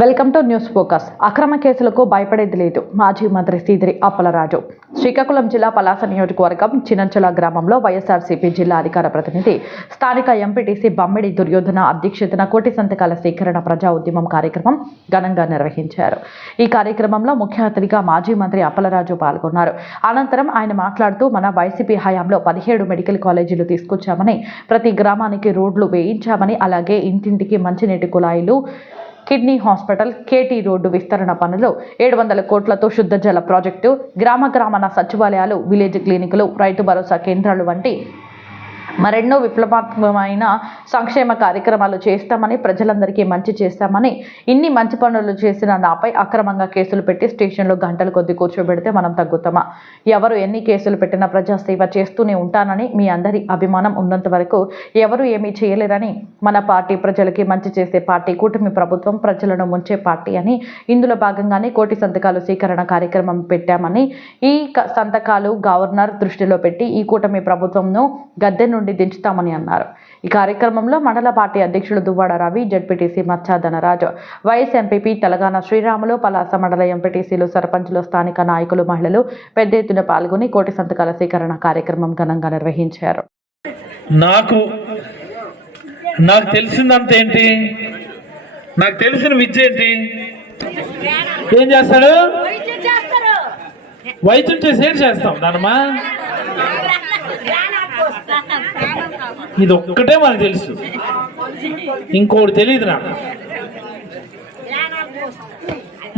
Welcome to news focus. అక్రమ కేసులకు భయపడేది లేదు. మాజీ మంత్రి సీదిరి అప్పలరాజు. శ్రీకాకుళం జిల్లా పలాస నియోజకవర్గం చినంచల గ్రామంలో వైఎస్ఆర్సీపీ జిల్లా అధికార ప్రతినిధి స్థానిక ఎంపీటీసీ బమ్మిడి దుర్యోధన అధ్యక్షతన కోటి సంతకాల సేకరణ ప్రజా ఉద్యమం కార్యక్రమం ఘనంగా నిర్వహించారు. ఈ కార్యక్రమంలో ముఖ్య అతిథిగా మాజీ మంత్రి అప్పలరాజు పాల్గొన్నారు. అనంతరం ఆయన మాట్లాడుతూ మన వైసీపీ హయాంలో పదిహేడు మెడికల్ కాలేజీలు తీసుకొచ్చామని ప్రతి గ్రామానికి రోడ్లు వేయించామని అలాగే ఇంటింటికి మంచినీటి కుళాయిలు కిడ్నీ హాస్పిటల్ కేటీ రోడ్డు విస్తరణ పనులు ఏడు వందల కోట్లతో శుద్ధ జల ప్రాజెక్టు గ్రామ గ్రామాన సచివాలయాలు విలేజ్ క్లినికులు రైతు భరోసా కేంద్రాలు వంటి మరెన్నో విప్లవాత్మకమైన సంక్షేమ కార్యక్రమాలు చేస్తామని ప్రజలందరికీ మంచి చేస్తామని ఇన్ని మంచి పనులు చేసిన నాపై అక్రమంగా కేసులు పెట్టి స్టేషన్లో గంటలు కొద్ది కూర్చోబెడితే మనం తగ్గుతామా? ఎవరు ఎన్ని కేసులు పెట్టినా ప్రజాసేవ చేస్తూనే ఉంటానని మీ అందరి అభిమానం ఉన్నంత వరకు ఎవరు ఏమీ చేయలేరని మన పార్టీ ప్రజలకి మంచి చేసే పార్టీ కూటమి ప్రభుత్వం ప్రజలను ముంచే పార్టీ అని ఇందులో భాగంగానే కోటి సంతకాలు స్వీకరణ కార్యక్రమం పెట్టామని ఈ క- సంతకాలు గవర్నర్ దృష్టిలో పెట్టి ఈ కూటమి ప్రభుత్వంను గద్దె నుండి దించుతామని అన్నారు. ఈ కార్యక్రమంలో మండల పార్టీ అధ్యక్షులు Duvvada Ravi ZPTC Machcha Dhanaraju YS MPP Telangana Sriramulu Palasa మండల ఎంపీటీసీలు సర్పంచులు స్థానిక నాయకులు మహిళలు పెద్ద ఎత్తున పాల్గొని కోటి సంతకాల సేకరణ కార్యక్రమం ఘనంగా నిర్వహించారు. నాకు నాకు తెలిసిందంత ఏంటి? నాకు తెలిసిన విద్య ఏంటి? ఏం చేస్తాడు? వైద్యం చేసి ఏం చేస్తాం దానమ్మా ఇది ఒక్కటే మనకు తెలుసు. ఇంకోటి తెలియదు నాకు.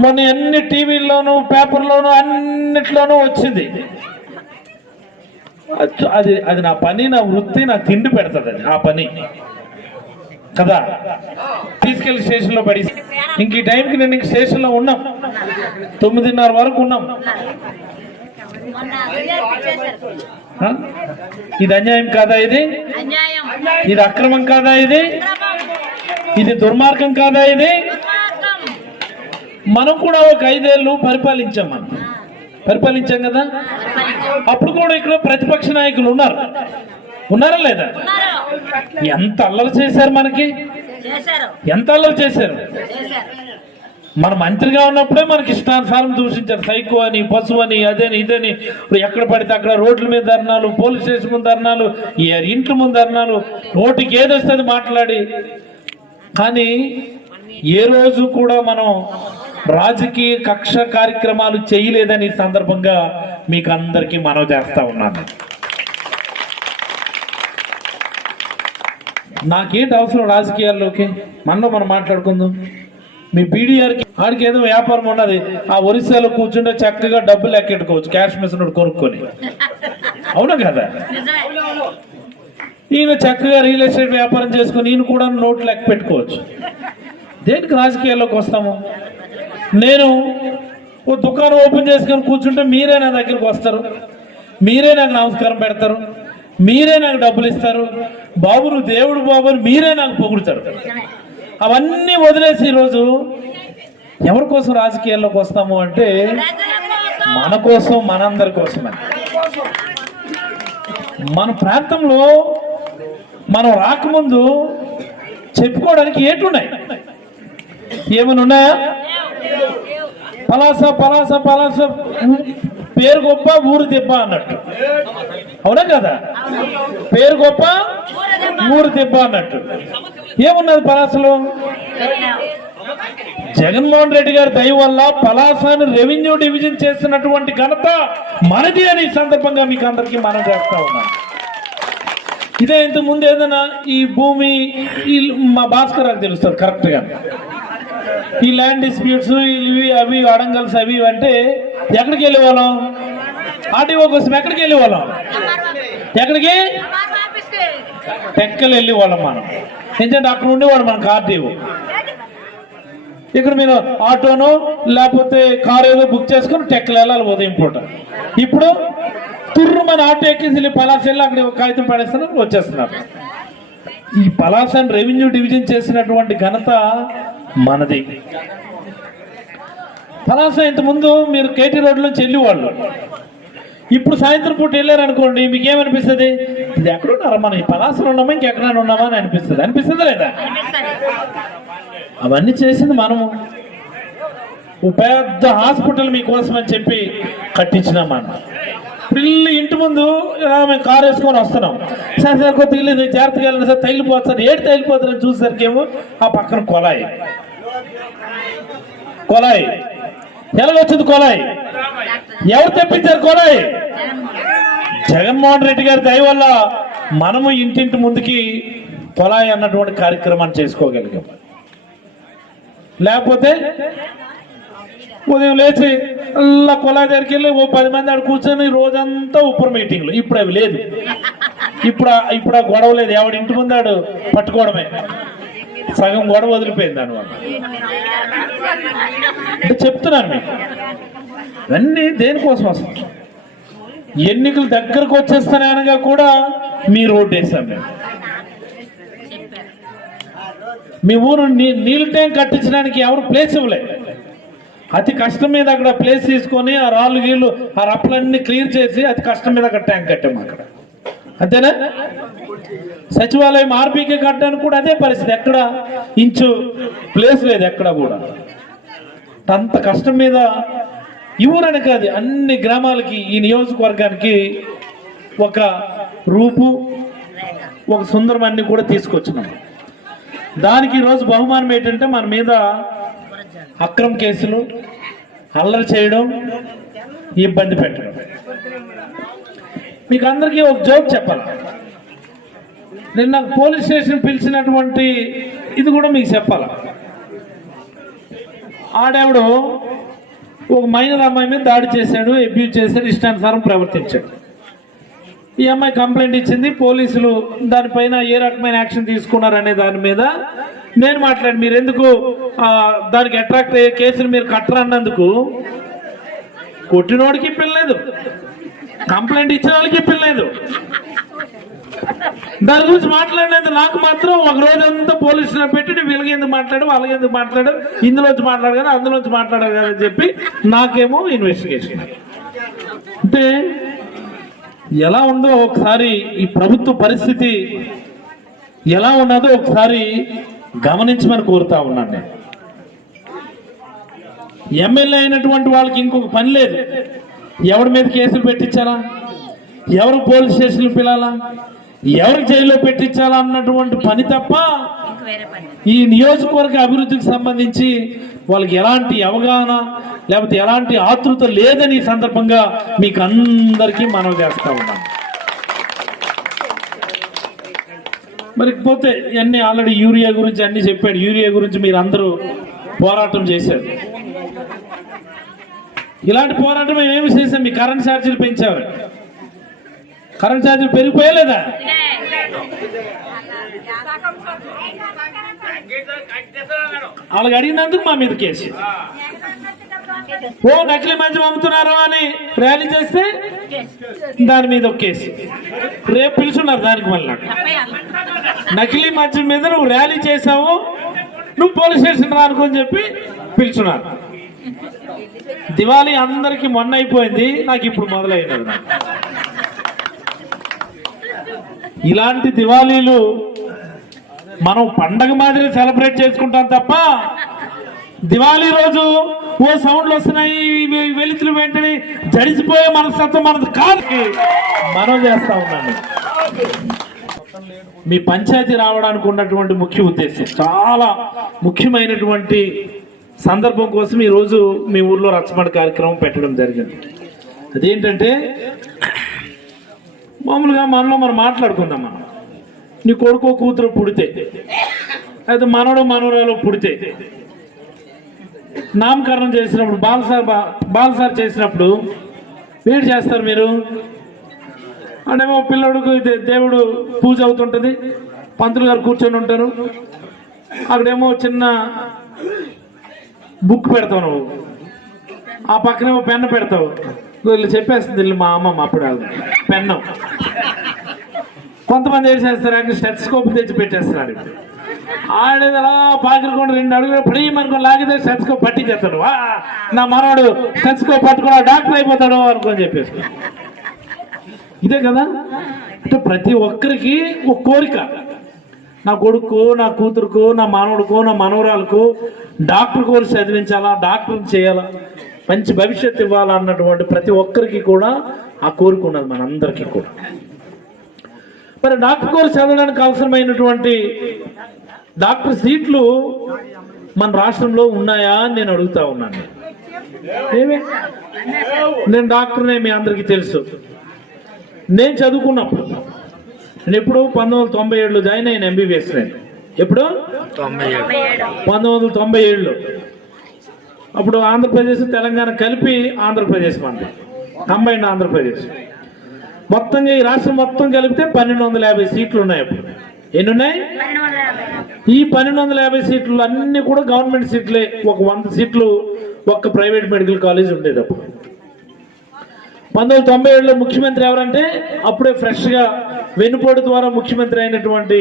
మొన్న అన్ని టీవీల్లోనూ పేపర్లోనూ అన్నిట్లోనూ వచ్చింది. అది- అది నా పని నా వృత్తి నా తిండి పెడతాది అది ఆ పని. కదా? తీసుకెళ్ళి స్టేషన్లో పడి ఇంక ఈ టైంకి నేను ఇంక స్టేషన్లో ఉన్నాం. తొమ్మిదిన్నర వరకు ఉన్నాం. ఇది అన్యాయం కాదా ఇది? ఇది అక్రమం కాదా ఇది? ఇది దుర్మార్గం కాదా ఇది? మనం కూడా ఒక ఐదేళ్ళు పరిపాలించాం మనం. పరిపాలించాం కదా? అప్పుడు కూడా ఇక్కడ ప్రతిపక్ష నాయకులు ఉన్నారు. ఉన్నారా లేదా? ఎంత అల్లరి చేశారు మనకి? ఎంత అల్లరి చేశారు. మన మంత్రిగా ఉన్నప్పుడే మనకి ఇష్టానుసారం దూషించారు. సైకో అని పశువు అని అదని ఇదని. ఇప్పుడు ఎక్కడ పడితే అక్కడ రోడ్ల మీద ధర్నాలు పోలీస్ స్టేషన్ ముందు ధర్నాలు ఈ ఇంట్ల ముందు ధర్నాలు నోటికి ఏది మాట్లాడి. కానీ ఏ రోజు కూడా మనం రాజకీయ కక్ష కార్యక్రమాలు చేయలేదని సందర్భంగా మీకు అందరికీ మనవి చేస్తా ఉన్నాను. నాకేంటి అవసరం రాజకీయాల్లోకి? మనలో మనం మాట్లాడుకుందాం. మీ బీడీఆర్కి ఆడికి ఏదో వ్యాపారం ఉన్నది. ఆ ఒరిస్సాలో కూర్చుంటే చక్కగా డబ్బులు ఎక్కెట్టుకోవచ్చు క్యాష్ మిషన్ కొనుక్కొని. అవునా కదా? ఈయన చక్కగా రియల్ ఎస్టేట్ వ్యాపారం చేసుకుని ఈయన కూడా నోట్లు లెక్క పెట్టుకోవచ్చు. దేనికి రాజకీయాల్లోకి వస్తాము? నేను ఓ దుకాణం ఓపెన్ చేసుకొని కూర్చుంటే మీరే నా దగ్గరికి వస్తారు. మీరే నాకు నమస్కారం పెడతారు. మీరే నాకు డబ్బులు ఇస్తారు. బాబు నువ్వు దేవుడు బాబు మీరే నాకు పొగుడుతారు. అవన్నీ వదిలేసి ఈరోజు ఎవరి కోసం రాజకీయాల్లోకి వస్తాము అంటే కోసం మన కోసం మనందరి కోసమే మన ప్రాంతంలో మనం రాకముందు చెప్పుకోవడానికి ఏటున్నాయి. ఏమైనా ఉన్నాయా పలాస పలాస పలాస పేరు గొప్ప ఊరు దెబ్బ అన్నట్టు. అవునా కదా? పేరు గొప్ప ఊరు దెబ్బ అన్నట్టు. ఏమున్నది పలాసలో? జగన్మోహన్ రెడ్డి గారి దయ వల్ల పలాసాను రెవెన్యూ డివిజన్ చేసినటువంటి ఘనత మనది అని సందర్భంగా మీకు అందరికీ మనం చేస్తా ఉన్నాం. ఇదే ఇంత ముందు ఏదైనా ఈ భూమి మా భాస్కర్ గారికి తెలుస్తారు కరెక్ట్గా ఈ ల్యాండ్ డిస్ప్యూట్స్ ఇవి అవి అడంగల్స్ అవి అంటే ఎక్కడికి వెళ్ళే వాళ్ళం ఆర్టీఓ కోసం ఎక్కడికి వెళ్ళే వాళ్ళం ఎక్కడికి టెక్కలు వెళ్ళే వాళ్ళం మనం. ఎందుకంటే అక్కడ ఉండేవాడు మనకు ఆర్టీఓ ఇక్కడ మీరు ఆటోనో లేకపోతే కార్ ఏదో బుక్ చేసుకొని టెక్కలు వెళ్ళాలి ఉదయం పూట. ఇప్పుడు తుర్రు మన ఆటో ఎక్కించి వెళ్ళి అక్కడ కాగితం పడేస్తున్నారు వచ్చేస్తున్నారు. ఈ పలాసన్ రెవెన్యూ డివిజన్ చేసినటువంటి ఘనత మనది. పలాస ఇంతకుముందు మీరు కేటీ రోడ్లోంచి వెళ్ళేవాళ్ళు. ఇప్పుడు సాయంత్రం పూట వెళ్ళారనుకోండి మీకు ఏమనిపిస్తుంది ఇది ఎక్కడ ఉన్నారా మనం ఈ పలాసలు ఉన్నామా? ఇంకెక్కడైనా ఉన్నామా అని అనిపిస్తుంది. అనిపిస్తుందా లేదా? అవన్నీ చేసింది మనము. పెద్ద హాస్పిటల్ మీకోసం అని చెప్పి కట్టించినామన్న పిల్లి ఇంటి ముందు ఇలా మేము కారు వేసుకొని వస్తున్నాం. సార్ సార్ కొద్దిగా ఇల్లు జాగ్రత్తగా వెళ్ళిన సార్. తగిలిపోతారు ఏడు తగిలిపోతారని చూసేసరికి ఏమో ఆ పక్కన కొలాయి కొలాయి ఎలాగొచ్చింది కొలాయి ఎవరు తెప్పించారు కొలాయి జగన్మోహన్ రెడ్డి గారి దయ వల్ల మనము ఇంటింటి ముందుకి కొలాయి అన్నటువంటి కార్యక్రమాన్ని చేసుకోగలిగాం. లేకపోతే ఉదయం లేచి అలా కొలాయి దగ్గరికి వెళ్ళి ఓ పది మంది ఆడ కూర్చొని రోజంతా ఉప్పర్ మీటింగ్లు. ఇప్పుడు అవి లేదు. ఇప్పుడు ఇప్పుడు ఆ గొడవ లేదు. ఎవడి ఇంటి ముందు ఆడు పట్టుకోవడమే. సగం గొడవ వదిలిపోయింది దానివల్ల. చెప్తున్నాను మీకు. ఇవన్నీ దేనికోసం అసలు ఎన్నికలు దగ్గరకు వచ్చేస్తానగా కూడా మీ రోడ్డు వేసాం మేము. మీ ఊరు నీ నీళ్ళ ట్యాంక్ కట్టించడానికి ఎవరు ప్లేస్ ఇవ్వలే. అతి కష్టం మీద అక్కడ ప్లేస్ తీసుకొని ఆ రాళ్ళు గీళ్ళు ఆ రప్పలన్నీ క్లియర్ చేసి అతి కష్టం మీద అక్కడ ట్యాంక్ కట్టాము అక్కడ. అంతేనా? సచివాలయం ఆర్బీకే కట్టడానికి కూడా అదే పరిస్థితి. ఎక్కడ? ఇంచు ప్లేస్ లేదు ఎక్కడ కూడా. అంత కష్టం మీద ఈ ఊరని కాదు అన్ని గ్రామాలకి ఈ నియోజకవర్గానికి ఒక రూపు ఒక సుందరమాన్ని కూడా తీసుకొచ్చినాం. దానికి ఈరోజు బహుమానం ఏంటంటే మన మీద అక్రమ కేసులు అల్లరి చేయడం ఇబ్బంది పెట్టడం. మీకు అందరికీ ఒక జోక్ చెప్పాలి. నేను నాకు పోలీస్ స్టేషన్ పిలిచినటువంటి ఇది కూడా మీకు చెప్పాలి. ఆడేవిడు ఒక మైనర్ అమ్మాయి మీద దాడి చేశాడు అబ్యూజ్ చేశాడు ఇష్టానుసారం ప్రవర్తించాడు. ఈ అమ్మాయి కంప్లైంట్ ఇచ్చింది పోలీసులు దానిపైన ఏ రకమైన యాక్షన్ తీసుకున్నారు అనే దాని మీద నేను మాట్లాడి మీరు ఎందుకు దానికి అట్రాక్ట్ అయ్యే కేసులు మీరు కట్టరన్నందుకు? కొట్టినోడికి పిల్లలేదు కంప్లైంట్ ఇచ్చిన వాళ్ళకి పిల్లలేదు దాని గురించి మాట్లాడినంత నాకు మాత్రం ఒక రోజంతా పోలీసులు పెట్టి నువ్వు వీళ్ళకి ఎందుకు మాట్లాడు వాళ్ళకి ఎందుకు మాట్లాడు ఇందులోంచి మాట్లాడు కదా అందులోంచి మాట్లాడారు కదా అని చెప్పి నాకేమో ఇన్వెస్టిగేషన్ అంటే ఎలా ఉందో ఒకసారి ఈ ప్రభుత్వ పరిస్థితి ఎలా ఉన్నదో ఒకసారి గమనించమని కోరుతా ఉన్నాను నేను. ఎమ్మెల్యే అయినటువంటి వాళ్ళకి ఇంకొక పని లేదు. ఎవరి మీద కేసులు పెట్టించారా ఎవరు పోలీస్ స్టేషన్లు పిలాలా? ఎవరు జైల్లో పెట్టించాలా అన్నటువంటి పని తప్ప ఈ నియోజకవర్గ అభివృద్ధికి సంబంధించి వాళ్ళకి ఎలాంటి అవగాహన లేకపోతే ఎలాంటి ఆతృత లేదని సందర్భంగా మీకు అందరికీ మనవి చేస్తా ఉన్నాను. మరి పోతే అన్ని ఆల్రెడీ యూరియా గురించి అన్ని చెప్పాడు. యూరియా గురించి మీరు అందరూ పోరాటం చేశారు. ఇలాంటి పోరాటం మేము ఏమి చేసాం మీ కరెంట్ ఛార్జీలు పెంచారు. కరెంట్ ఛార్జీలు పెరిగిపోయలేదా వాళ్ళకి అడిగినందుకు మా మీద కేసు ఓ నకిలీ మంచి అమ్ముతున్నారు అని ర్యాలీ చేస్తే దాని మీద ఒక కేసు రేపు పిలుచున్నారు దానికి మళ్ళీ నాకు. నకిలీ మంచి మీద నువ్వు ర్యాలీ చేసావు నువ్వు పోలీస్ స్టేషన్ రానుకొని చెప్పి పిలుచున్నారు దివాళీ అందరికి మొన్న అయిపోయింది నాకు ఇప్పుడు మొదలైనది నాకు. ఇలాంటి దివాళీలు మనం పండగ మాదిరి సెలబ్రేట్ చేసుకుంటాం తప్ప దివాళీ రోజు ఓ సౌండ్లు వస్తున్నాయి ఇవి వెంటనే జడిసిపోయే మనస్తత్వం మనది కాదు. మనం చేస్తా ఉన్నాను మీ పంచాయతీ రావడానికి ఉన్నటువంటి ముఖ్య ఉద్దేశం చాలా ముఖ్యమైనటువంటి సందర్భం కోసం ఈరోజు మీ ఊర్లో రచ్చబండ కార్యక్రమం పెట్టడం జరిగింది. అదేంటంటే మామూలుగా మనలో మనం మాట్లాడుకుందాం మనం. నీ కొడుకో కూతురు పుడితే అయితే మనవడు మనవరాలు పుడితే నామకరణం చేసినప్పుడు బాలసార్ బా- బాలసార్ చేసినప్పుడు ఏంటి చేస్తారు మీరు? అనేమో పిల్లడుకు దే- దేవుడు పూజ అవుతుంటుంది పంతులు గారు కూర్చొని ఉంటారు. అక్కడేమో చిన్న బుక్ పెడతావు నువ్వు. ఆ పక్కనేమో పెన్ను పెడతావు. వీళ్ళు చెప్పేస్తుంది వీళ్ళు మా అమ్మమ్మ అప్పుడు పెన్ను. కొంతమంది ఏం చేస్తారు స్టెట్స్కోప్ తెచ్చి పెట్టేస్తున్నారు ఆడేది అలా పాకిరికుండా రెండు అడుగులు పడి మనకు లాగితే స్టెట్స్కోప్ పట్టించేస్తాడు. నా మనవాడు స్టెట్స్కోప్ పట్టుకున్నా డాక్టర్ అయిపోతాడు అనుకొని చెప్పేసి. ఇదే కదా? అంటే ప్రతి ఒక్కరికి ఒక కోరిక. నా కొడుకు నా కూతురుకు నా మనవడుకు నా మనవరాలకు డాక్టర్ కోర్సు చదివించాలా డాక్టర్ చేయాలా? మంచి భవిష్యత్తు ఇవ్వాలా అన్నటువంటి ప్రతి ఒక్కరికి కూడా ఆ కోరిక ఉన్నది మనందరికీ కూడా. మరి డాక్టర్ కోర్స్ చదవడానికి అవసరమైనటువంటి డాక్టర్ సీట్లు మన రాష్ట్రంలో ఉన్నాయా అని నేను అడుగుతా ఉన్నాను. ఏమే? నేను డాక్టర్నే మీ అందరికీ తెలుసు. నేను చదువుకున్నప్పుడు నేను ఎప్పుడు పంతొమ్మిది వందల తొంభై ఏడులో జాయిన్ అయ్యాను ఎంబీబీఎస్ నేను. ఎప్పుడు? పంతొమ్మిది వందల తొంభై ఏడులో. అప్పుడు ఆంధ్రప్రదేశ్ తెలంగాణ కలిపి ఆంధ్రప్రదేశ్ మనది కంబైండ్ ఆంధ్రప్రదేశ్. మొత్తంగా ఈ రాష్ట్రం మొత్తం కలిపితే పన్నెండు వందల యాభై సీట్లు ఉన్నాయి అప్పుడు. ఎన్ని ఉన్నాయి ఈ పన్నెండు వందల యాభై సీట్లు అన్ని కూడా గవర్నమెంట్ సీట్లే. ఒక వంద సీట్లు ఒక్క ప్రైవేట్ మెడికల్ కాలేజ్ ఉండేది అప్పుడు. పంతొమ్మిది తొంభై ఏడులో ముఖ్యమంత్రి ఎవరంటే అప్పుడే ఫ్రెష్గా వెన్నుపోటు ద్వారా ముఖ్యమంత్రి అయినటువంటి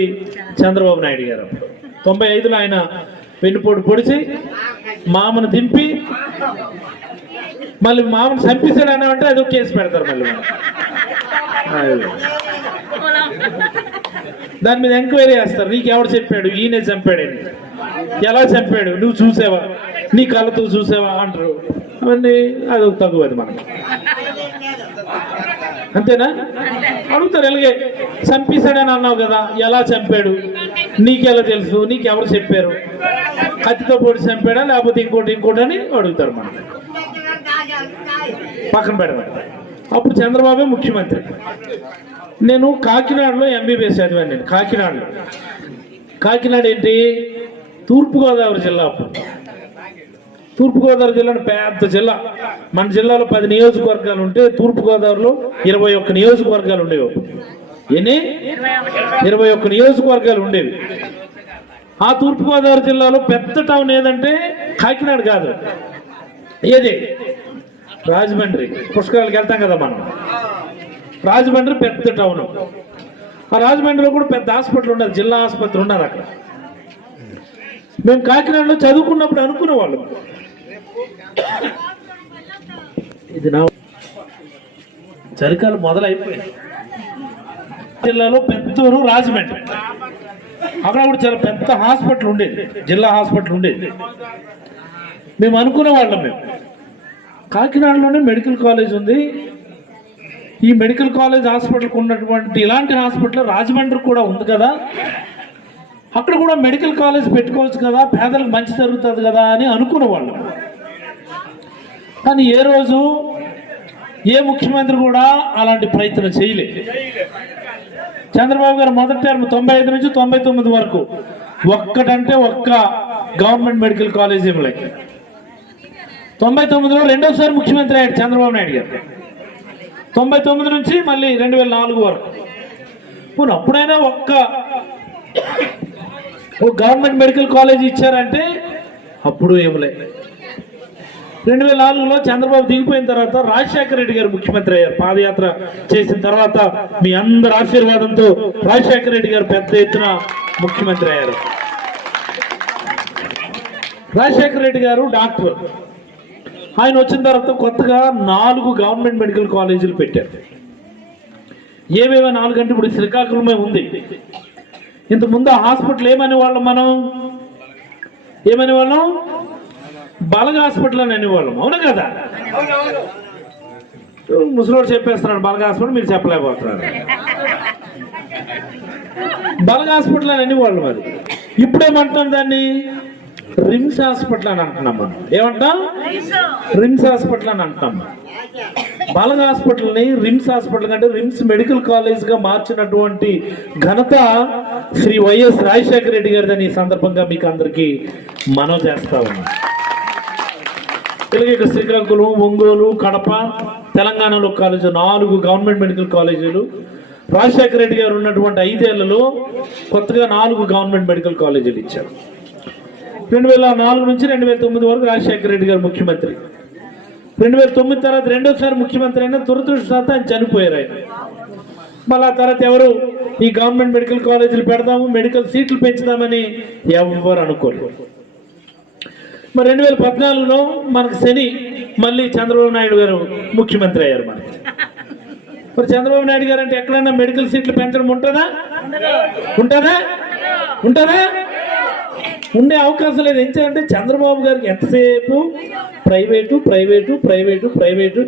చంద్రబాబు నాయుడు గారు అప్పుడు. తొంభై ఐదులో ఆయన వెన్నుపోటు పొడిచి మామను దింపి మళ్ళీ మామను చంపేశాడు అన్నామంటే అది ఒక కేసు పెడతారు మళ్ళీ దాని మీద ఎంక్వైరీ చేస్తారు. నీకు ఎవడు చెప్పాడు? ఈయనే చంపాడని ఎలా చంపాడు? నువ్వు చూసావా? నీ కళ్ళతో చూసావా? అంటారు. అవన్నీ అది ఒక తగ్గు అది మనకి. అంతేనా? అడుగుతారు ఎలాగే చంపేశాడని అన్నావు కదా ఎలా చంపాడు? నీకెలా తెలుసు? నీకెవరు చెప్పారు? కత్తితో పొడి చంపాడా? లేకపోతే ఇంకోటి ఇంకోటి అని అడుగుతారు మనం పక్కన పెడమని అప్పుడు చంద్రబాబే ముఖ్యమంత్రి. నేను కాకినాడలో ఎంబీబీఎస్ చదివాను నేను కాకినాడలో. కాకినాడ ఏంటి? తూర్పుగోదావరి జిల్లా అప్పుడు. తూర్పుగోదావరి జిల్లా పెద్ద జిల్లా. మన జిల్లాలో పది నియోజకవర్గాలు ఉంటే తూర్పుగోదావరిలో ఇరవై ఒక్క నియోజకవర్గాలు ఉండేవి అప్పుడు. ఎన్ని? ఇరవై ఒక్క నియోజకవర్గాలు ఉండేవి. ఆ తూర్పుగోదావరి జిల్లాలో పెద్ద టౌన్ ఏదంటే కాకినాడ కాదు. ఏది? రాజమండ్రి. పుష్కరాలకు వెళ్తాం కదా మనం. రాజమండ్రి పెద్ద టౌన్. ఆ రాజమండ్రిలో కూడా పెద్ద హాస్పిటల్ ఉండదు జిల్లా ఆసుపత్రి ఉన్నారు అక్కడ. మేము కాకినాడలో చదువుకున్నప్పుడు అనుకునేవాళ్ళం ఇది నా చలికాలం మొదలైపోయింది. జిల్లాలో పెద్దూరు రాజమండ్రి. అక్కడ కూడా చాలా పెద్ద హాస్పిటల్ ఉండేది జిల్లా హాస్పిటల్ ఉండేది మేము అనుకునే వాళ్ళం మేము. కాకినాడలోనే మెడికల్ కాలేజ్ ఉంది. ఈ మెడికల్ కాలేజ్ హాస్పిటల్కి ఉన్నటువంటి ఇలాంటి హాస్పిటల్ రాజమండ్రి కూడా ఉంది కదా. అక్కడ కూడా మెడికల్ కాలేజ్ పెట్టుకోవచ్చు కదా పేదలకు మంచి జరుగుతుంది కదా అని అనుకునేవాళ్ళం కానీ ఏ రోజు ఏ ముఖ్యమంత్రి కూడా అలాంటి ప్రయత్నం చేయలేదు. చంద్రబాబు గారు మొదటి టర్మ్ తొంభై ఐదు నుంచి తొంభై తొమ్మిది వరకు ఒక్కటంటే ఒక్క గవర్నమెంట్ మెడికల్ కాలేజ్ ఇవ్వలేదు తొంభై తొమ్మిదిలో రెండోసారి ముఖ్యమంత్రి అయ్యాడు చంద్రబాబు నాయుడు గారు. తొంభై తొమ్మిది నుంచి మళ్ళీ రెండు వేల నాలుగు వరకు. పోనీ అప్పుడైనా ఒక్క గవర్నమెంట్ మెడికల్ కాలేజ్ ఇచ్చారంటే అప్పుడు ఇవ్వలే. రెండు వేల నాలుగులో చంద్రబాబు దిగిపోయిన తర్వాత రాజశేఖర రెడ్డి గారు ముఖ్యమంత్రి అయ్యారు. పాదయాత్ర చేసిన తర్వాత మీ అందరి ఆశీర్వాదంతో రాజశేఖర రెడ్డి గారు పెద్ద ఎత్తున ముఖ్యమంత్రి అయ్యారు. రాజశేఖర రెడ్డి గారు డాక్టర్. ఆయన వచ్చిన తర్వాత కొత్తగా నాలుగు గవర్నమెంట్ మెడికల్ కాలేజీలు పెట్టారు. ఏవేవో నాలుగు అంటే ఇప్పుడు శ్రీకాకుళమే ఉంది. ఇంతకుముందు హాస్పిటల్ ఏమని వాళ్ళం మనం? ఏమనే వాళ్ళం బలగ హాస్పిటల్ అని అనేవాళ్ళం. అవునా కదా? ముసలోడు చెప్పేస్తున్నాడు బలగ హాస్పిటల్ మీరు చెప్పలేకపోతున్నారు. బాలగ హాస్పిటల్ అని అనేవాళ్ళం అది. ఇప్పుడేమంటాం దాన్ని? రిమ్స్ హాస్పిటల్ అని అంటున్నాం మనం. ఏమంటాం రిమ్స్ హాస్పిటల్ అని అంటున్నాం బాలగ హాస్పిటల్ని రిమ్స్ హాస్పిటల్ అంటే రిమ్స్ మెడికల్ కాలేజ్గా మార్చినటువంటి ఘనత శ్రీ వైఎస్ రాజశేఖర రెడ్డి గారిదని ఈ సందర్భంగా మీకు అందరికీ మనం చేస్తా ఉన్నాం ఇలాగే శ్రీకాకుళం ఒంగోలు కడప తెలంగాణలో కాలేజీ నాలుగు గవర్నమెంట్ మెడికల్ కాలేజీలు. రాజశేఖర రెడ్డి గారు ఉన్నటువంటి ఐదేళ్ళలో కొత్తగా నాలుగు గవర్నమెంట్ మెడికల్ కాలేజీలు ఇచ్చారు. రెండు వేల నాలుగు నుంచి రెండు వేల తొమ్మిది వరకు రాజశేఖర రెడ్డి గారు ముఖ్యమంత్రి. రెండు వేల తొమ్మిది తర్వాత రెండోసారి ముఖ్యమంత్రి అయినా దురదృష్టశాతం ఆయన చనిపోయారు ఆయన. మళ్ళీ ఆ తర్వాత ఎవరు? ఈ గవర్నమెంట్ మెడికల్ కాలేజీలు పెడదాము మెడికల్ సీట్లు పెంచుదామని ఎవరు అనుకోలేదు. మరి రెండు వేల పద్నాలుగులో మనకు శని మళ్ళీ చంద్రబాబు నాయుడు గారు ముఖ్యమంత్రి అయ్యారు మనకి. మరి చంద్రబాబు నాయుడు గారు అంటే ఎక్కడైనా మెడికల్ సీట్లు పెంచడం ఉంటుందా? ఉంటుందా? ఉంటుందా? ఉండే అవకాశం లేదు. ఎందుకంటే చంద్రబాబు గారికి ఎంతసేపు? Private private private private.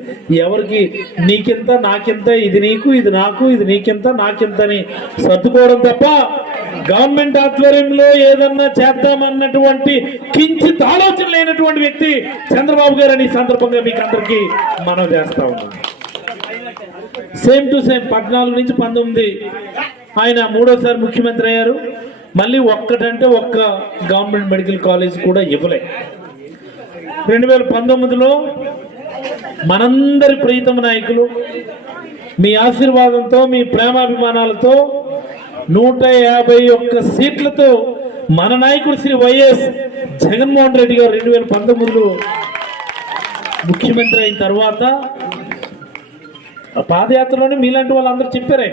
ఎవరికి నీకింత నాకింత ఇది నీకు ఇది నాకు ఇది నీకింత నాకింత అని సర్దుకోవడం తప్ప గవర్నమెంట్ ఆధ్వర్యంలో ఏదన్నా చేద్దామన్నటువంటి కించిత్ ఆలోచన లేనటువంటి వ్యక్తి చంద్రబాబు గారు అని సందర్భంగా మీకు అందరికీ మనం చేస్తా ఉన్నాం. సేమ్ టు సేమ్ పద్నాలుగు నుంచి పంతొమ్మిది. ఆయన మూడోసారి ముఖ్యమంత్రి అయ్యారు. మళ్ళీ ఒక్కటంటే ఒక్క గవర్నమెంట్ మెడికల్ కాలేజ్ కూడా ఇవ్వలే. రెండు వేల పంతొమ్మిదిలో మనందరి ప్రీతమ నాయకులు మీ ఆశీర్వాదంతో మీ ప్రేమాభిమానాలతో నూట యాభై ఒక్క సీట్లతో మన నాయకుడు శ్రీ వైఎస్ జగన్మోహన్ రెడ్డి గారు రెండు వేల పంతొమ్మిదిలో ముఖ్యమంత్రి అయిన తర్వాత ఆ పాదయాత్రలోనే మీలాంటి వాళ్ళందరూ చెప్పారే.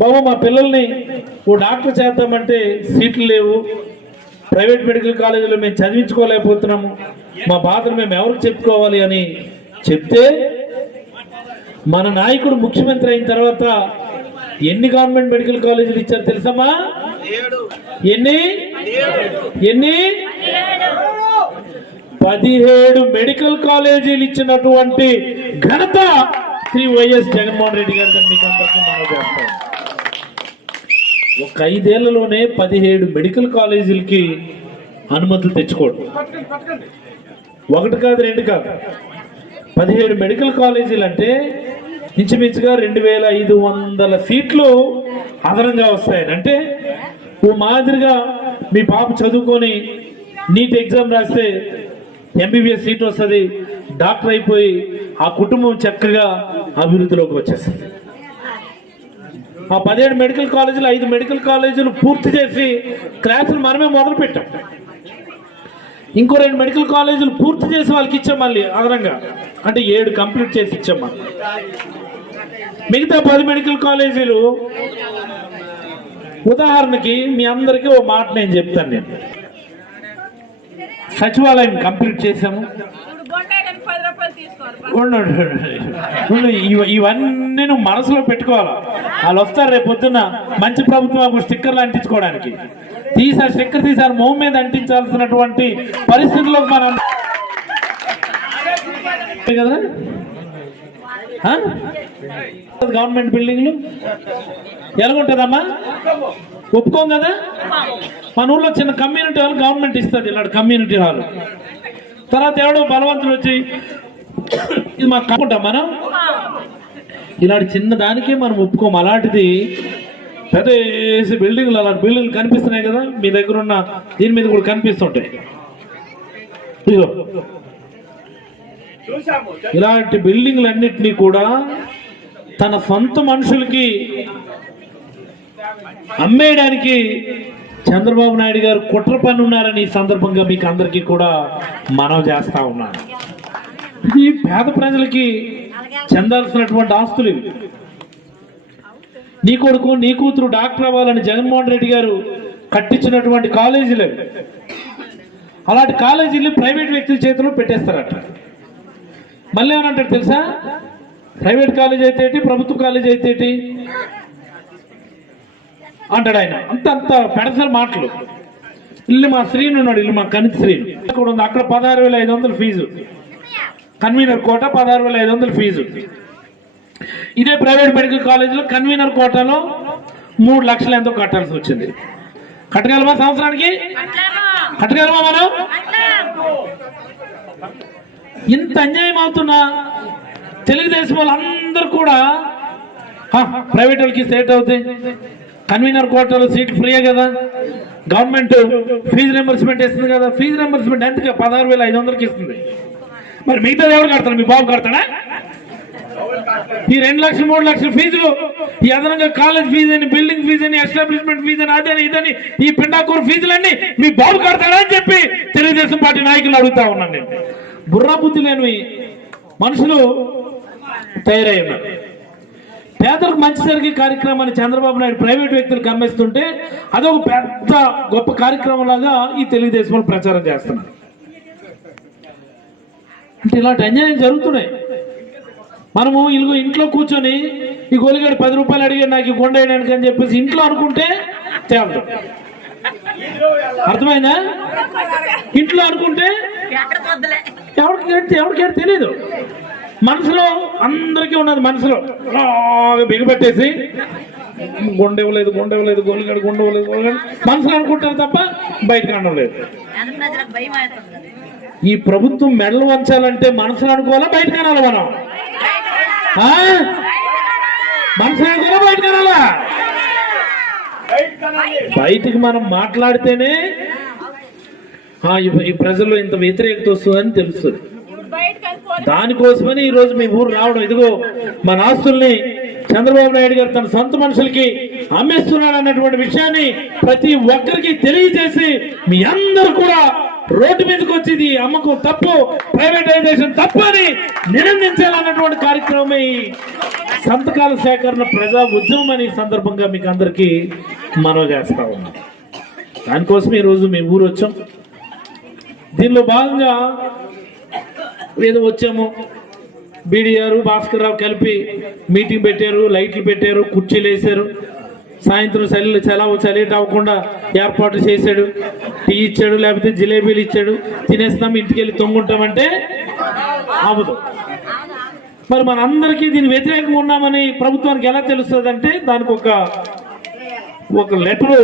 బాబు మా పిల్లల్ని ఓ డాక్టర్ చేద్దామంటే సీట్లు లేవు. ప్రైవేట్ మెడికల్ కాలేజీలో మేము చదివించుకోలేకపోతున్నాము. మా బాధలు మేము ఎవరికి చెప్పుకోవాలి అని చెప్తే మన నాయకుడు ముఖ్యమంత్రి అయిన తర్వాత ఎన్ని గవర్నమెంట్ మెడికల్ కాలేజీలు ఇచ్చారు తెలుసమ్మా? ఎన్ని? ఎన్ని? పదిహేడు మెడికల్ కాలేజీలు ఇచ్చినటువంటి ఘనత శ్రీ వైఎస్ జగన్మోహన్ రెడ్డి గారికి మీకు అందరికీ మనం చేస్తాం ఒక ఐదేళ్ళలోనే పదిహేడు మెడికల్ కాలేజీలకి అనుమతులు తెచ్చుకోవడం ఒకటి కాదు రెండు కాదు. పదిహేడు మెడికల్ కాలేజీలు అంటే ఇంచుమించుగా రెండు వేల ఐదు వందల సీట్లు అదనంగా వస్తాయని. అంటే ఓ మాదిరిగా మీ పాప చదువుకొని నీట్ ఎగ్జామ్ రాస్తే ఎంబీబీఎస్ సీట్ వస్తుంది డాక్టర్ అయిపోయి ఆ కుటుంబం చక్కగా అభివృద్ధిలోకి వచ్చేస్తుంది. ఆ పదిహేడు మెడికల్ కాలేజీలు ఐదు మెడికల్ కాలేజీలు పూర్తి చేసి క్లాసులు మనమే మొదలు పెట్టాం ఇంకో రెండు మెడికల్ కాలేజీలు పూర్తి చేసి వాళ్ళకి ఇచ్చాం మళ్ళీ అదనంగా. అంటే ఏడు కంప్లీట్ చేసి ఇచ్చాం మనం మిగతా పది మెడికల్ కాలేజీలు ఉదాహరణకి మీ అందరికీ ఓ మాట నేను చెప్తాను నేను. సచివాలయం కంప్లీట్ చేశాము. ఇవన్నీ నువ్వు మనసులో పెట్టుకోవాలి? వాళ్ళు వస్తారు రేపు పొద్దున్న మంచి ప్రభుత్వం స్టిక్కర్లు అంటించుకోవడానికి. తీసా స్టిక్కర్ తీసారు మొహం మీద అంటించాల్సినటువంటి పరిస్థితుల్లో మనం కదా? గవర్నమెంట్ బిల్డింగ్లు? ఎలాగుంటుందమ్మా? ఒప్పుకోం కదా? మన ఊర్లో చిన్న కమ్యూనిటీ హాల్ గవర్నమెంట్ ఇస్తుంది ఇలాంటి కమ్యూనిటీ హాల్. తర్వాత ఎవడో బలవంతుడు వచ్చి ఇది మాకు కాకుండా మనం? ఇలాంటి చిన్న దానికే మనం ఒప్పుకోం అలాంటిది పెద్ద వేసి బిల్డింగ్లు అలాంటి బిల్డింగ్లు కనిపిస్తున్నాయి కదా మీ దగ్గర ఉన్న దీని మీద కూడా కనిపిస్తుంటాయి. ఇదో ఇలాంటి బిల్డింగ్లన్నింటినీ కూడా తన సొంత మనుషులకి అమ్మేయడానికి చంద్రబాబు నాయుడు గారు కుట్ర ఉన్నారని ఈ సందర్భంగా మీకు అందరికీ కూడా మనం చేస్తా ఉన్నాను. ఈ పేద ప్రజలకి చెందాల్సినటువంటి ఆస్తులు ఇవి. నీ కొడుకు నీ కూతురు డాక్టర్ అవ్వాలని జగన్మోహన్ రెడ్డి గారు కట్టించినటువంటి కాలేజీలు అలాంటి కాలేజీలు ప్రైవేట్ వ్యక్తుల చేతిలో పెట్టేస్తారట. మళ్ళీ ఏమనంటాడు తెలుసా? ప్రైవేట్ కాలేజ్ అయితే ఏంటి ప్రభుత్వ కాలేజ్ అయితే ఏంటి? అంటాడు ఆయన. అంత అంత పెడసల మాటలు. ఇల్లు మా శ్రీను ఉన్నాడు ఇల్లు మా కనిత శ్రీను. అక్కడ ఉంది. అక్కడ పదహారు వేల ఐదు వందల ఫీజు. కన్వీనర్ కోట పదహారు వేల ఐదు వందల ఫీజు. ఇదే ప్రైవేట్ మెడికల్ కాలేజీలో కన్వీనర్ కోటాలో మూడు లక్షలు ఎంతో కట్టాల్సి వచ్చింది. కట్టగలమా సంవత్సరానికి? కట్టగలమా మనం? ఇంత అన్యాయం అవుతున్నా తెలుగుదేశం వాళ్ళందరూ కూడా ప్రైవేట్ వాళ్ళకి సేట్ అవుతాయి కన్వీనర్ కోటాలో సీట్ ఫ్రీయే కదా? గవర్నమెంట్ ఫీజు రింబర్స్మెంట్ ఇస్తుంది కదా? ఫీజు రింబర్స్మెంట్ ఎంతగా పదహారు వేల ఐదు వందలకి ఇస్తుంది. మరి మిగతాది ఎవరు కడతాడు మీ బాబు కడతాడా? ఈ రెండు లక్షలు మూడు లక్షల ఫీజులు ఈ అదనంగా కాలేజ్ ఫీజు అని బిల్డింగ్ ఫీజు అని ఎస్టాబ్లిష్మెంట్ ఫీజు అని అదని ఇదని ఈ పిండాకూర ఫీజులన్నీ మీ బాబు కడతాడా అని చెప్పి తెలుగుదేశం పార్టీ నాయకులు అడుగుతా ఉన్నాను నేను. బుర్రా బుద్ధి లేని మనుషులు తయారై ఉన్నారు. పేదలకు మంచి జరిగే కార్యక్రమాన్ని చంద్రబాబు నాయుడు ప్రైవేట్ వ్యక్తులు అమ్మేస్తుంటే అదొక పెద్ద గొప్ప కార్యక్రమం లాగా ఈ తెలుగుదేశం ప్రచారం చేస్తున్నారు. అంటే ఇలాంటి అన్యాయం జరుగుతున్నాయి. మనము ఇల్లు ఇంట్లో కూర్చొని ఈ గోలిగాడు పది రూపాయలు అడిగాడు నాకు ఈ కొండ వేయడానికి అని చెప్పేసి ఇంట్లో అనుకుంటే తేవడం అర్థమైందా? ఇంట్లో అనుకుంటే ఎవరికి ఏంటి- ఎవరికి తెలియదు మనసులో అందరికీ ఉన్నది మనసులో. బిగపెట్టేసి బిగబెట్టేసి గుండె ఇవ్వలేదు గుండె ఇవ్వలేదు గోలుగడు గుండె ఇవ్వలేదు గోలుగడు. మనసులో అనుకుంటారు తప్ప బయటకు అనడం లేదు. ఈ ప్రభుత్వం మెడలు వంచాలంటే మనసులు అనుకోవాలా? బయట కనాలి మనం? మనసులు అనుకోవాలా? బయట కనాలా బయటికి మనం మాట్లాడితేనే ఈ- ప్రజల్లో ఇంత వ్యతిరేకత వస్తుందని తెలుస్తుంది. దానికోసమని ఈరోజు మీ ఊరు రావడం. ఇదిగో మన ఆస్తుల్ని చంద్రబాబు నాయుడు గారు తన సొంత మనుషులకి అమ్మేస్తున్నాడు అన్నటువంటి విషయాన్ని ప్రతి ఒక్కరికి తెలియజేసి మీ అందరూ కూడా రోడ్డు మీదకి వచ్చి అమ్మకు తప్పు ప్రైవేటైజేషన్ తప్పు అని నినందించాలన్నటువంటి కార్యక్రమం ఈ సంతకాల సేకరణ ప్రజా ఉద్యమం అని సందర్భంగా మీకు అందరికీ మనవి చేస్తా ఉన్నాం. దానికోసం ఈ రోజు ఊరు వచ్చాం. దీనిలో భాగంగా ఏదో వచ్చాము. బీడీఆర్ భాస్కర్ రావు కలిపి మీటింగ్ పెట్టారు లైట్లు పెట్టారు కుర్చీలు వేశారు. సాయంత్రం చలి చలావు చలిట అవ్వకుండా ఏర్పాటు చేశాడు. టీ ఇచ్చాడు లేకపోతే జిలేబీలు ఇచ్చాడు. తినేస్తాం ఇంటికి వెళ్ళి తొంగుంటామంటే అవ్వదు. మరి మనందరికీ దీని వ్యతిరేకంగా ఉన్నామని ప్రభుత్వానికి ఎలా తెలుస్తుంది అంటే దానికి ఒక ఒక లెటరు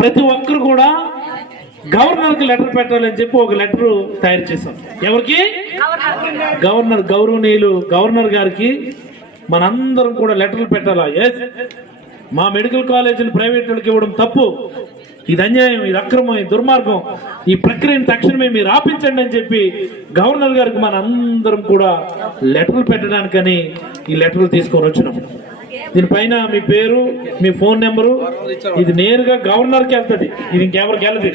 ప్రతి ఒక్కరు కూడా గవర్నర్కి లెటర్ పెట్టాలని చెప్పి ఒక లెటర్ తయారు చేశాం. ఎవరికి? గవర్నర్ గౌరవనీయులు గవర్నర్ గారికి మనందరం కూడా లెటర్లు పెట్టాలా? ఎస్ మా మెడికల్ కాలేజీలు ప్రైవేట్ వాళ్ళకి ఇవ్వడం తప్పు. ఇది అన్యాయం ఇది అక్రమం ఇది దుర్మార్గం. ఈ ప్రక్రియను తక్షణమే మీరు ఆపించండి అని చెప్పి గవర్నర్ గారికి మన అందరం కూడా లెటర్లు పెట్టడానికని ఈ లెటర్లు తీసుకొని వచ్చినాం. దీనిపైన మీ పేరు మీ ఫోన్ నెంబరు ఇది నేరుగా గవర్నర్కి వెళ్తుంది. ఇది ఇంకెవరికి వెళ్ళదు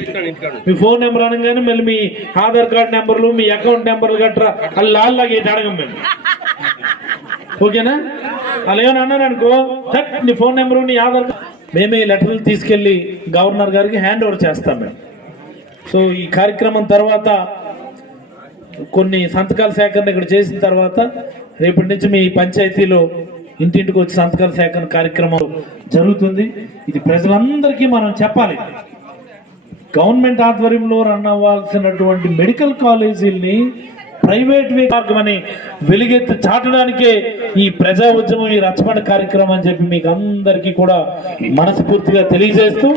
మీ ఫోన్ నెంబర్ అనగానే మళ్ళీ మీ ఆధార్ కార్డ్ నెంబర్లు మీ అకౌంట్ నెంబర్లు గట్రా అది లాల్లాగా ఏంటి అడగం మేము. ఓకేనా? అలా ఏమైనా అన్నారు అనుకో నీ ఫోన్ నెంబరు నీ ఆధార్ మేమే ఈ లెటర్లు తీసుకెళ్ళి గవర్నర్ గారికి హ్యాండ్ ఓవర్ చేస్తాం మేము. సో ఈ కార్యక్రమం తర్వాత కొన్ని సంతకాల సేకరణ ఇక్కడ చేసిన తర్వాత రేపటి నుంచి మీ పంచాయతీలో ఇంటింటికి వచ్చి సంతకాల సేకరణ కార్యక్రమం జరుగుతుంది. ఇది ప్రజలందరికీ మనం చెప్పాలి. గవర్నమెంట్ ఆధ్వర్యంలో రన్ అవ్వాల్సినటువంటి మెడికల్ కాలేజీల్ని ప్రైవేట్ మార్గం అని వెలుగెత్తి చాటడానికే ఈ ప్రజా ఉద్యమం ఈ రచ్చబండ కార్యక్రమం అని చెప్పి మీకు అందరికీ కూడా మనస్ఫూర్తిగా తెలియజేస్తూ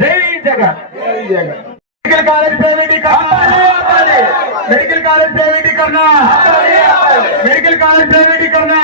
జై జగన్. జై జగన్. మెడికల్ కాలేజ్ ప్రైవేటీకరణ మెడికల్ కాలేజ్ ప్రైవేటీకరణ. మెడికల్ కాలేజ్ ప్రైవేటీకరణ.